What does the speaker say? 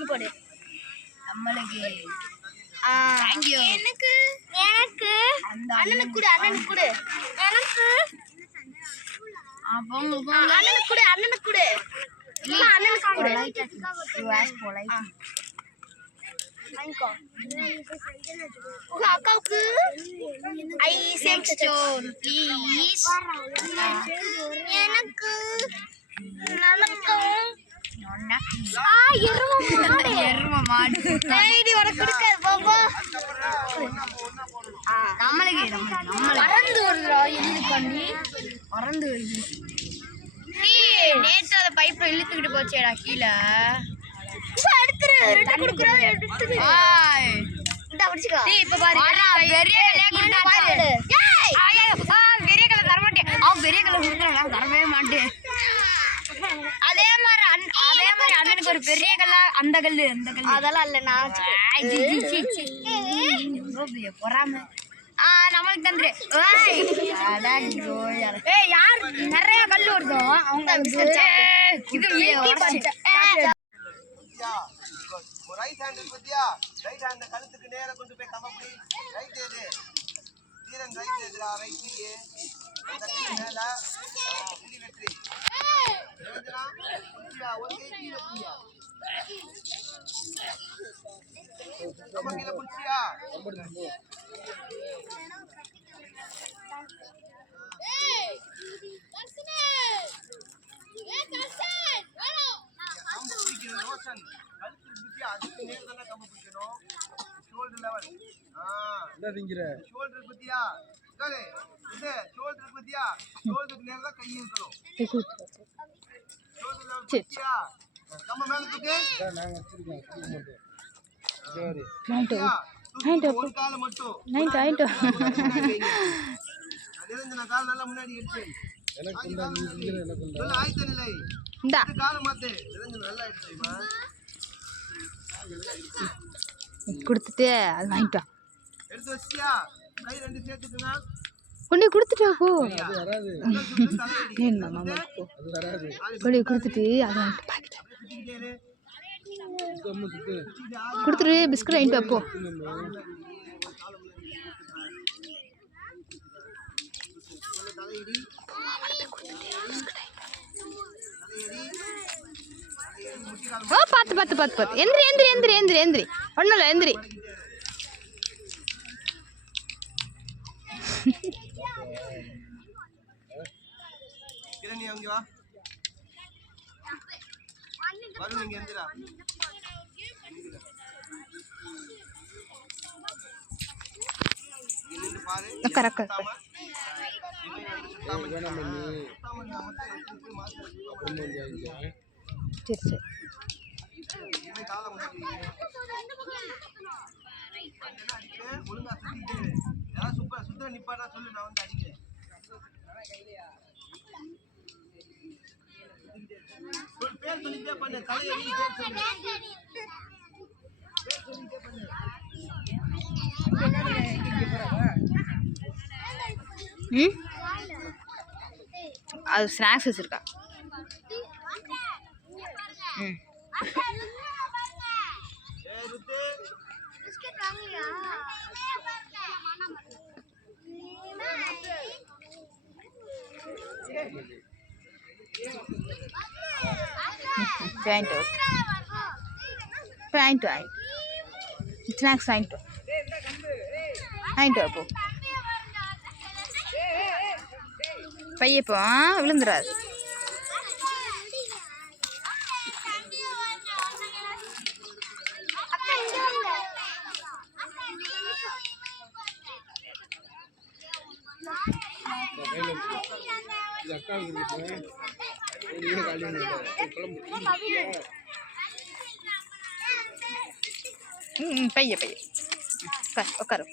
தூக்கி போடு. நம்மளுக்கு எனக்கு எனக்கு அண்ணனுக்கு கொடு எனக்கு அண்ணனுக்கு கொடு இல்ல அண்ணனுக்கு கொடு உங்க அக்காவுக்கு ஐஸ் ஸ்டோன் ப்ளீஸ் எனக்கு நமக்கு எரும மாடு ஐடி உனக்கு கொடுக்காது பாப்பா நம்மளுக்கு பறந்து வருதுடா எழுதி பண்ணி பறந்து வருது நேற்று அந்த பைப்பை இழுத்துக்கிட்டு போச்சேடா கீழே எடுத்துரு ரெண்டு குடுக்குறோம் எடுத்துரு இந்த பிடிச்சுக்கோ இப்ப பாரு பெரிய பெரிய கலர் தர மாட்டேன் அவன் பெரிய கலர் கொடுக்குறான் தரவே மாட்டேன் அதே மாதிரி அண்ணனுக்கு ஒரு பெரிய கல்லா அந்த கல்லு அதெல்லாம் இல்ல நான் பொறாம நம்மளுக்கு தந்துரு யார் நிறைய கல் வருதோம் அவங்க ரைட் ஹேண்ட் பத்தியா ரைட் ஹேண்ட் கழுத்துக்கு நேரா கொண்டு போய் கம்பி ரைட் ஏது தீரன் ரைட் ஏதுடா ரைட் கீழே அந்த கீழ மேல புடி வெற்றி எழுதுனா புடியா ஒரு கை கீழ புடியா நம்ம கீழ புடியா ஏய் கர்சனே கர்சன் வாடா நம்ம பிடிக்கணும் ரோஷன் கழுத்து புடியா அதுக்கு நேரா தான கம்பி பிடிக்கணும் ஷோல்டர் லெவல் என்ன திங்கற ஷோல்டர் பத்தியா கலே இது ஷோல்டர் பத்தியா ஷோல்டருக்கு நேரா தான் கை இருக்கணும் ஷோல்டர் லெவல் பத்தியா கம்ப மேல தூக்கு நான் வச்சிருக்கேன் சரி நைட் ஒரு கால மட்டும் நைட் நிரஞ்சன கால் நல்லா முன்னாடி எடுத்து எனக்கு இந்த எனக்கு சொல்ல ஆயிட்ட நிலை இந்த கால மாத்து நிரஞ்சன நல்லா எடுத்துமா கொடுத்துட்டு அது வாங்கிட்டா எடுத்து வச்சியா கை ரெண்டு சேர்த்துட்டனா கொண்டு கொடுத்துட்டா போ அது வராது என்ன மாமா போ அது வராது கொண்டு கொடுத்துட்டு அது வாங்கிட்டு பாக்கெட் கொடுத்துரு பிஸ்கட் வாங்கிட்டு போ ஓ பாத்து எந்திரி ஒண்ணுல எந்திரி கிரணி அங்க வா வருங்க இங்க எந்திரா நின்னு பாரு கரெக்ட் சரி ஒழுங்கா சுத்திட்டு யாரா சூப்பரா சுத்தர நிப்பாடா சொல்லு நான் வந்து அடிக்கிறேன் ஒரு பேர் சொல்லிட்டே பண்ணு தலைய நீ பேர் சொல்லு பேர் சொல்லிட்டே பண்ணு அது ஸ்நாக்ஸ் வச்சிருக்கா ஸ்நாக்ஸ் வாங்கிட்டு போ பையப்போ விழுந்துடாது பைய உட்காரு